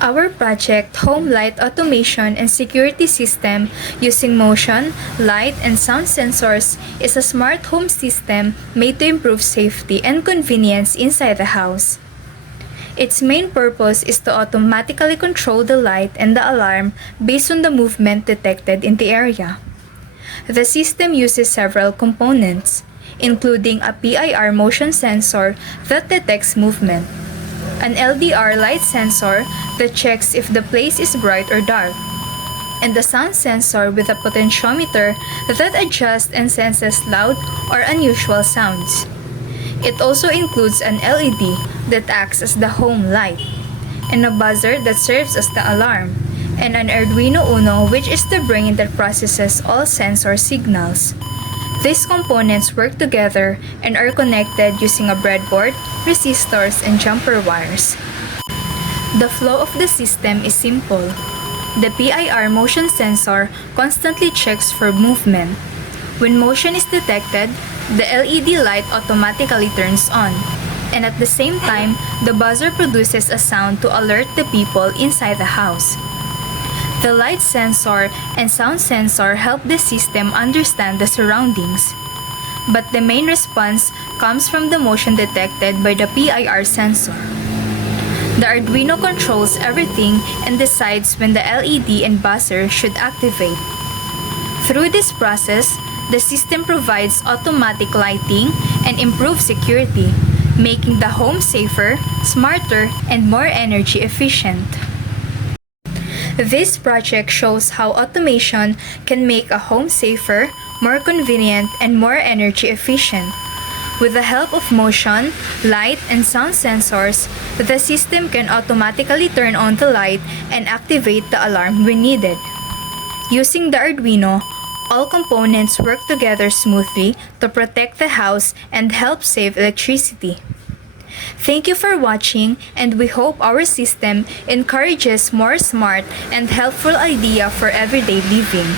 Our project, Home Light Automation and Security System using motion, light, and sound sensors, is a smart home system made to improve safety and convenience inside the house. Its main purpose is to automatically control the light and the alarm based on the movement detected in the area. The system uses several components, including a PIR motion sensor that detects movement, an LDR light sensor that checks if the place is bright or dark, and a sound sensor with a potentiometer that adjusts and senses loud or unusual sounds. It also includes an LED that acts as the home light, and a buzzer that serves as the alarm, and an Arduino Uno, which is the brain that processes all sensor signals. These components work together and are connected using a breadboard, resistors, and jumper wires. The flow of the system is simple. The PIR motion sensor constantly checks for movement. When motion is detected, the LED light automatically turns on, and at the same time, the buzzer produces a sound to alert the people inside the house. The light sensor and sound sensor help the system understand the surroundings, but the main response comes from the motion detected by the PIR sensor. The Arduino controls everything and decides when the LED and buzzer should activate. Through this process, the system provides automatic lighting and improved security, making the home safer, smarter, and more energy efficient. This project shows how automation can make a home safer, more convenient, and more energy efficient. With the help of motion, light, and sound sensors, the system can automatically turn on the light and activate the alarm when needed. Using the Arduino, all components work together smoothly to protect the house and help save electricity. Thank you for watching, and we hope our system encourages more smart and helpful ideas for everyday living.